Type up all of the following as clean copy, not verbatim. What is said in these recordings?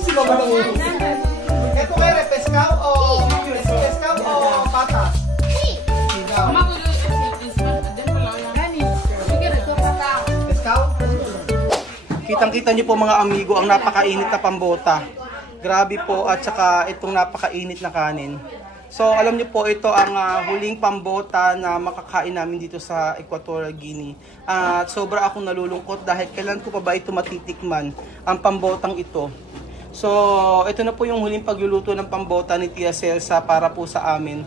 Sino ba nang ito kayo, pescaw o patas? Pescaw? Kitang-kita niyo po mga amigo ang napakainit na pambota. Grabe po at saka itong napakainit na kanin. So alam niyo po ito ang huling pambota na makakain namin dito sa Equatorial Guinea. At sobra akong nalulungkot dahil kailan ko pa ba ito matitikman ang pambotang ito. So ito na po yung huling pagluluto ng pambota ni Tia Celsa para po sa amin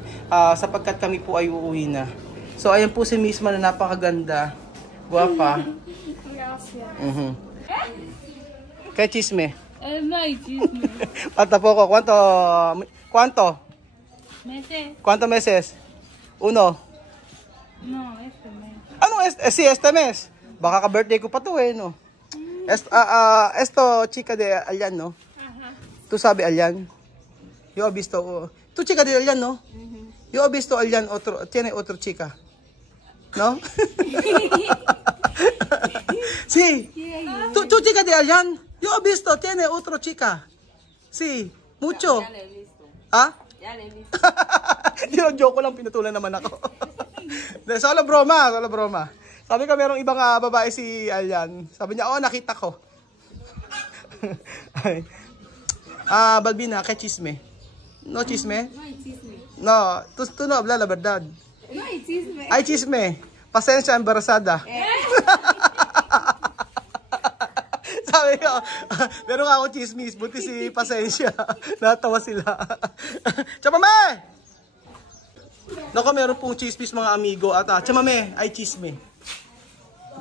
sapagkat kami po ay uuwi na. So ayan po si Misma na napakaganda. Guwapa. Kaya chisme. May chisme. Pata po ko. ¿Cuánto? Meses. ¿Cuántos meses? Uno. No, este mes. Ano sí, este mes. Baka ka-birthday ko pa to eh, no? Esto chica de Alyan, no? Ajá. ¿Tú sabes Alyan? Yo he visto. Tú chica de Alyan, no? Yo he visto Alyan, tiene otro chica. ¿No? Sí. Tú chica de Alyan. Yo he visto, tiene otro chica. Sí, mucho. Ya le he visto. ¿Ah? Ya le he visto. Joke ko lang, pinutulan naman ako. Solo broma. Sabi ko merong ibang babae si Alyan. Sabi niya, nakita ko. Balbina, ¿qué chisme? ¿No chisme? No hay chisme. No, tú no hablas la verdad. No hay chisme. Hay chisme. Pasensya, embarazada. Sabi ko, meron ako chismis, buti si Pasensya. Natawa sila. Chamame! Naku, meron pong chismis mga amigo. At chamame, ay chisme.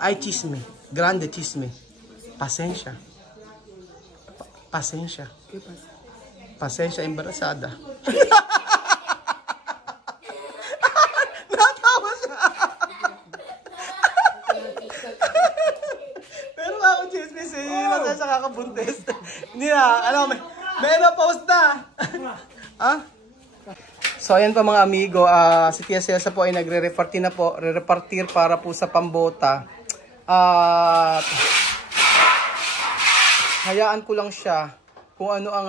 Ay chisme. Grande chisme. Pasensya. Pasensya. Pasensya, embarazada. Natawa siya. Pero ako chismis eh. Nasa siya kakabuntis. Hindi na. Alam mo, may post na. Ha? So ayan pa mga amigo. Si Tia Celsa po ay nagre-repartir na po. Re-repartir para po sa pambota. Hayaan ko lang siya kung ano ang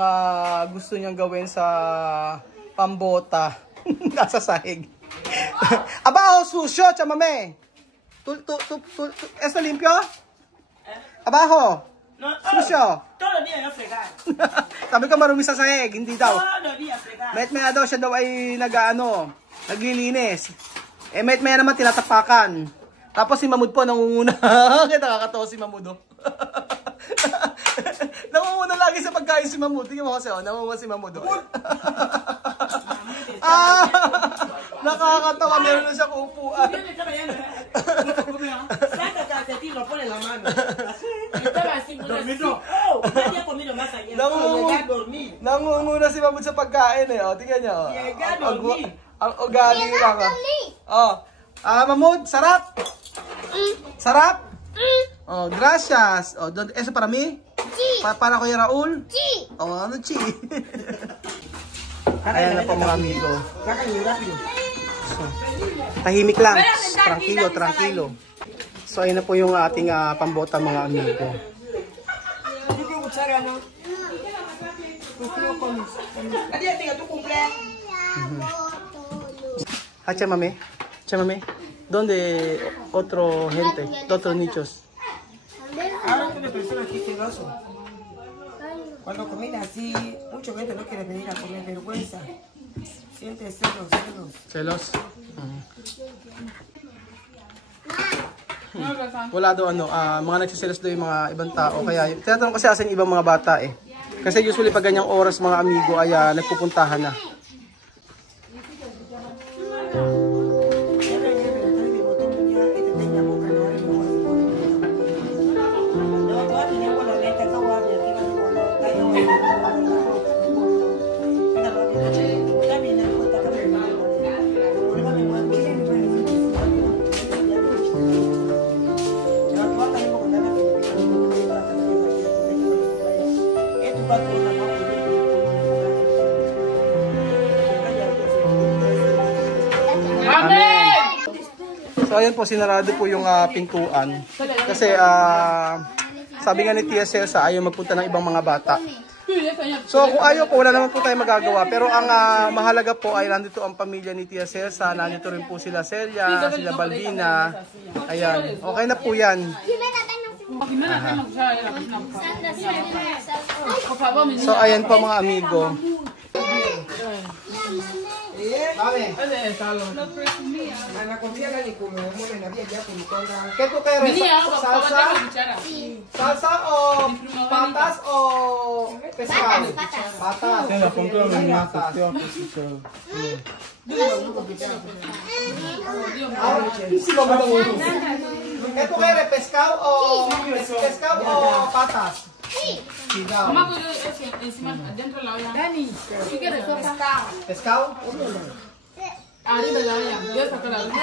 gusto niyang gawin sa pambota. Nasa sahig. Abajo, sucio, chamame. ¿Esto limpio? Abajo. Sucio. Todo el día yo fregar. Sabi ko marumi sa sahig, hindi daw. Todo el día fregar. Met-maya daw siya daw ay naglilinis. Met-maya naman tinatapakan. Tapos si Mamud po nangunguna. Kaya nakakatawa si Mamud. Nangunguna lagi sa pagkain si Mamud. Tingnan mo kasi nangunguna si Mamud. Nakakatawa, meron na siya kupuan. Saca el calcetín, lo pone en la mano. Estaba así, dormido. Nadie ha comido más ayer. Llegué a dormir. Nangunguna si Mamud sa pagkain eh. Tingnan niyo. Llegué a dormir. Ang ugali lang. Mamud, sarap? Sarap? Gracias. Eso para mí? Sí. Para Kuya Raul? Sí. Ano chi? Ayan na po mga amigo. So, tahimik lang. Tranquilo. So ayan na po yung ating pambota mga amigo. Chamame. ¿Dónde otro gente? ¿Otros nichos? Ahora una persona aquí celoso. Cuando comen así, mucha gente no quiere venir a comer, vergüenza. Siente celos. Wala daw mga nagsiselos daw yung mga ibang tao. Kaya tinatanong kasi asan yung ibang mga bata eh. Kasi usually pag ganyang oras mga amigo ay nagpupuntahan na. So ayan po, sinarado po yung pintuan. Kasi sabi nga ni Tia Celsa, ayaw magpunta ng ibang mga bata. So kung ayaw po, wala naman po tayo magagawa. Pero ang mahalaga po ay nandito ang pamilya ni Tia Celsa. Nandito rin po sila Celia, sila Balbina. Ayan, okay na po yan. So ayan po mga amigo. ¿Qué tú quieres? ¿Salsa? ¿Salsa o patas o pescado? Patas. ¿Qué tú quieres? ¿Pescado o patas? Sigaw. Dentro de la olla. Dani, ¿qué quieres? ¿Pescado? Arriba de la olla. Yo saco la olla.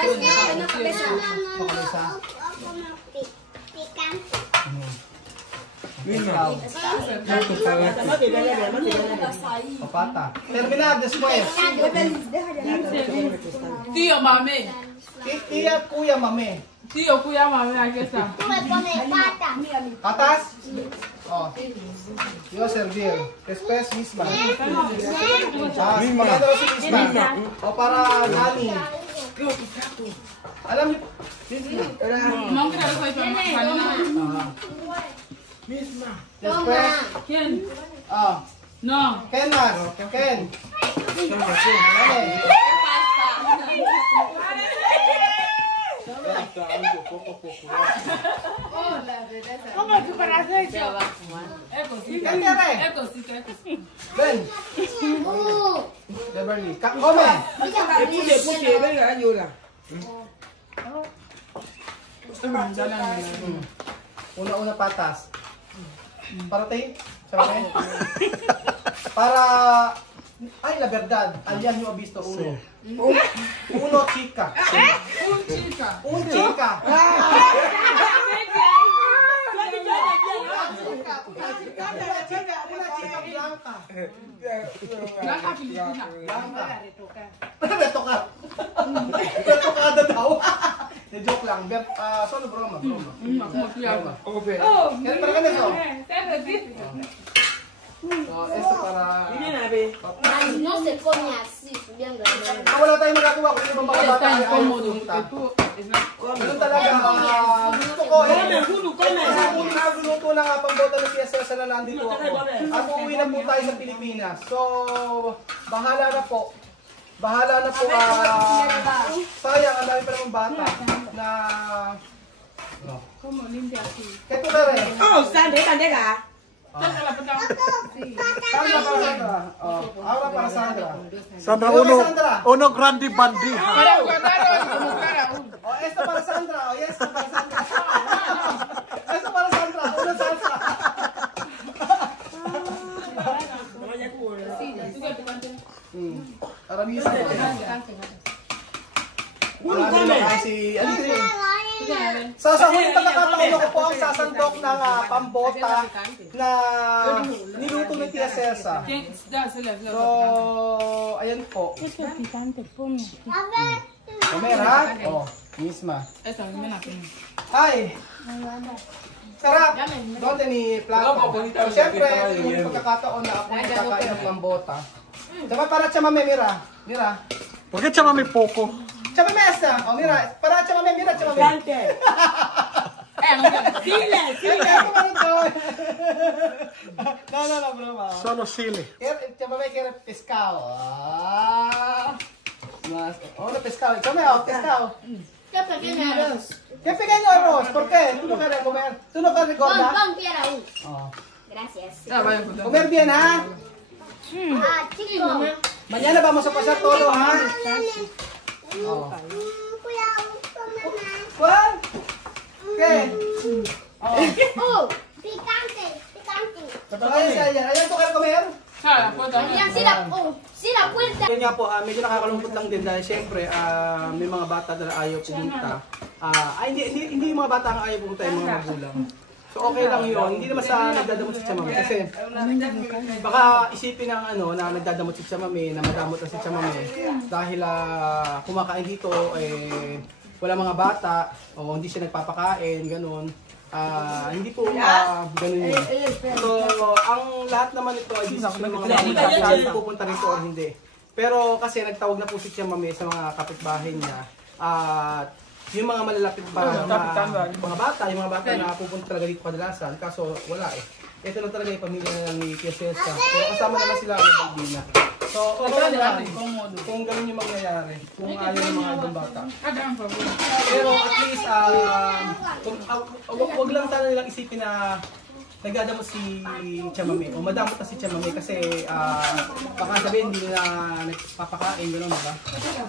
O pata. Terminar después. Tío, mami. Tía, kuya, mame. Tío, cuya, mami, aquí está. ¿Patas? Oh. Yo servir. Después misma. Misma. O para Nani. Alam niyo. No quiero soy Misma. Después. ¿Quién? Ah. No. Ken mas. Ken. ¿Cómo tú para hacer eso? Ven. Beverly. Come. Venga, ayuda. Una patas. Para tayo. Sabi. Para... Ay, la verdad. Alias nyo visto uno. Uno chica. Un chica. Un chica. Una chica blanca. Blanca Filipina. Blanca. Retocar. Retokada daw. Joke lang. Solo broma. Kaya para ka na so. So, esto para... No se come así, subiendo. Wala tayong magagawa kung yung mga bata ay ayaw pumunta. Ganun talaga, gusto ko Nagluluto na nga pambota ng Tia Celsa na nandito ako. At uuwi na po tayo sa Pilipinas. So, bahala na po. Sayang, ang dami pa naman bata na... ¿Cómo limpia así? Kaya ito na rin. Oh, Sandra, Sandra. Toca la patata. Sandra para Sandra. Ahora para Sandra. Sandra, Ito kay Sandra. uno grande bandiha. Para guardarlo como cara. Esto para Sandra. Esto para Sandra. Esto para Sandra. Una salsa. Para misa. So sa huling pagkakataon ko po ang sasandok ng pambota na niluto ni Tia Celsa. So, ayan po. Comer, ha? Oh, misma. Ay! Sarap! Donde ni plato. So, syempre, yung pagkakataon na ako nagkakain ng pambota. Diba para chamame, mira. Mira. ¿Por qué chamame poco? Chamame esta. Oh, mira. Para chamame, mira, chamame. No, broma. Solo sile. Chamame quiere pescado. Más. Oh, pescado. Come out, pescado. Qué pequeño arroz. ¿Qué pequeño arroz? ¿Por qué? ¿Tú no quieres comer? ¿Tú no quieres gorda? Con quiera un. Oh. Gracias. Comer bien, ¿ah? Chico. Mañana vamos a pasar todo, ¿ah? Oh. ¿Cuál? ¿Qué? Oh, picante. Ayan po kayo comer? Ayan, sila puerta. Yun nga po, medyo nakakalungkot lang din dahil syempre may mga bata na ayaw pumunta. Hindi yung mga bata ang ayaw pumunta, yung mga magulang. So okay lang yun, hindi naman sa nagdadamot si Chamame kasi baka isipin ng na nagdadamot si Chamame, na madamot na si Chamame dahil kumakain dito wala mga bata o hindi siya nagpapakain, ganun. Hindi po ganun yun. So, ang lahat naman ito ay decision ng mga mga pupunta rito or hindi. Pero kasi nagtawag na po si Tia Mami sa mga kapitbahay niya. At yung mga malalapit ba mga bata na pupunta talaga dito kadalasan, kaso wala eh. Ito lang talaga yung pamilya na lang ni Tia Celsa. Pero kasama naman sila ang Balbina. So, okay naman kung ganun yung mangyayari, kung ayaw ng mga ibang bata. Pero at least, wag lang sana nilang isipin na nagdadamot si Tia Mami o madamot na si Tia Mami kasi baka sabihin hindi nila nagpapakain, gano'n ba?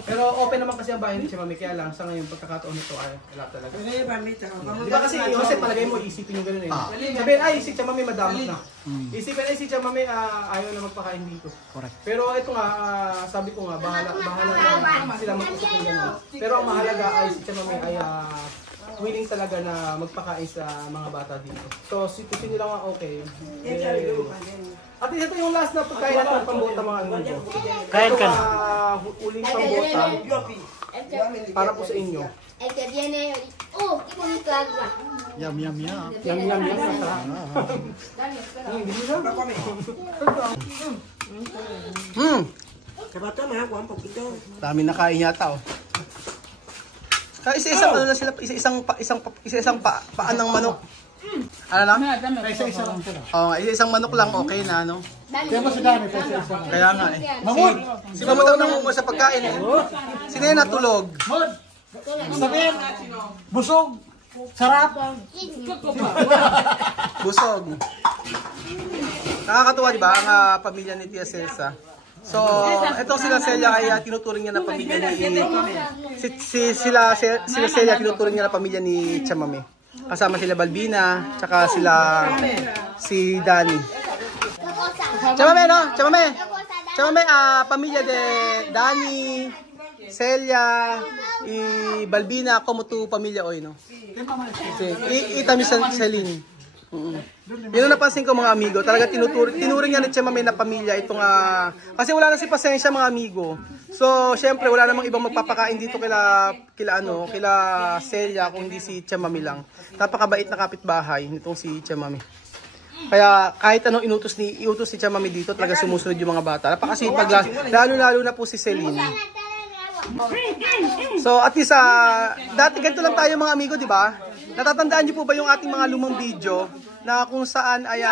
Pero open naman kasi ang bahay ni Tia Mami, kaya lang sa ngayon pagkakataon nito ay wala talaga. Di ba kasi Jose palagay mo isipin yung gano'n eh. Sabihin ay si Tia Mami madamot na. Isipin ay si Tia Mami ayaw na magpakain dito. Pero ito nga, sabi ko nga, bahala na sila mag-usap ng gano'n. Pero ang mahalaga ay si Tia Mami ay willing talaga na magpakain sa mga bata dito. So, sino lang ang okay. At ito yung last na pagkain natin ng pambota mga amigo. Kain ka na. Uling pambota para po sa inyo. El que viene, qué bonito agua. Yum, yum, yum. Yum. Dami na kain yata oh. Isa-isang ano na sila, isa-isang paan ng manok. Ano lang? Isa-isa lang sila. Isa-isang manok lang okay na ano. Kaya mo si Dani, isa-isa lang. Kaya nga eh. Si Mama daw nangungo sa pagkain eh. Si Nena tulog. Mod! Sabihin, busog, sarap. Busog. Nakakatuwa di ba ang pamilya ni Tia Celsa? So, itong sila Celia ay tinuturing niya na pamilya ni sila Celia tinuturing niya na pamilya ni Tia Mami. Kasama sila Balbina, tsaka si Dani. Tia Mami, no? Tia Mami, pamilya de Dani, Celia, Balbina, como tu pamilya oy, no? Ita mi Celine. Yun ang napansin ko mga amigo, talaga tinuring niya ni Tia Mami na pamilya itong kasi wala na si Pasensya mga amigo. So, syempre wala namang ibang magpapakain dito kila Celia kung hindi si Tia Mami lang. Napakabait na kapitbahay nitong si Tia Mami. Kaya kahit anong iutos ni Tia Mami dito, talaga sumusunod yung mga bata. Napakasipag, lalo na po si Celine. So, at least dati ganito lang tayo mga amigo, di ba? Natatandaan niyo po ba yung ating mga lumang video na kung saan ay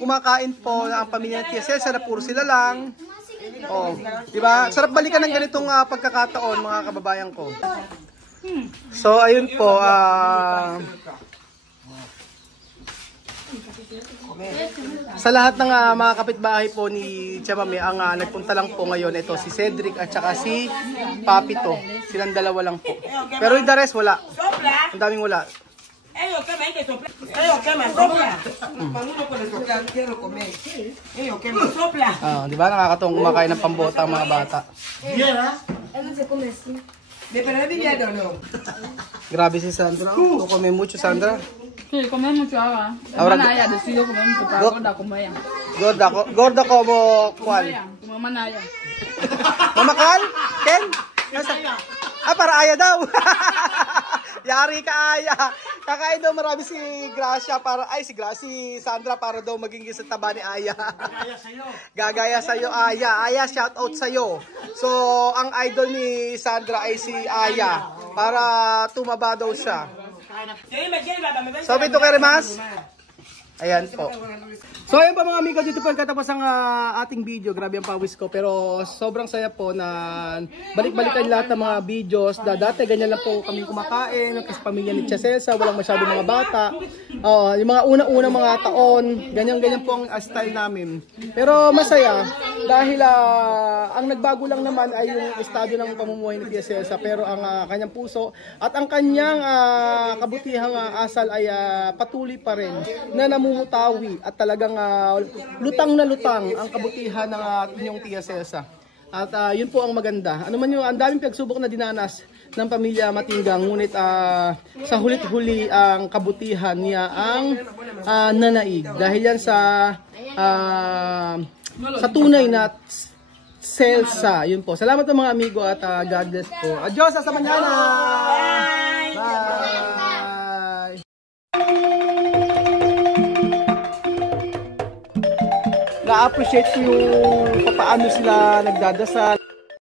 kumakain po na ang pamilya ni Tia Celsa na puro sila lang. Oh, di ba? Sarap balikan ng ganitong pagkakataon mga kababayan ko. So, ayun po sa lahat ng mga kapitbahay po ni Tia Mami, ang nagpunta lang po ngayon ito si Cedric at saka si Papito. Silang dalawa lang po. Pero yung the rest wala. Ang daming wala. Di ba nakakatawang kumakain ng pambota ang mga bata. Grabe si Sandra. No come mucho, Sandra. Sí, come mucho agua. Manaya, decido comer mucho para gorda como ella. Gorda como cuál? Como Manaya. Mamakal? Ken? Para Aya daw. Yari ka Aya. Kakain daw marami si Gracia si Sandra para daw maging sa taba ni Aya. Gagaya sa'yo Aya. Aya, shout out sa'yo. So, ang idol ni Sandra ay si Aya. Para tumaba daw siya. Sabi ito kay Remas? Ayan po. So ayun pa mga amigo, dito po katapos ang ating video. Grabe ang pawis ko pero sobrang saya po na balik-balikan lahat ng mga videos. Dati ganyan lang po kami kumakain kasi pamilya ni Tia Celsa, walang masyadong mga bata. Yung mga una-unang mga taon, ganyan-ganyan po ang style namin. Pero masaya dahil ang nagbago lang naman ay yung estado ng pamumuhay ni Tia Celsa, pero ang kanyang puso at ang kanyang kabutihang asal ay patuloy pa rin na namumutawi at talagang lutang na lutang ang kabutihan ng inyong Tia Celsa. At yun po ang maganda. Ano man yung ang daming pagsubok na dinanas ng pamilya Matinggang, ngunit sa hulit-huli ang kabutihan niya ang nanaig. Dahil yan sa tunay na Celsa. Yun po. Salamat po mga amigo at God bless po. Adios, hasta mañana! Bye! Bye! Na-appreciate ko yung paano sila nagdadasal.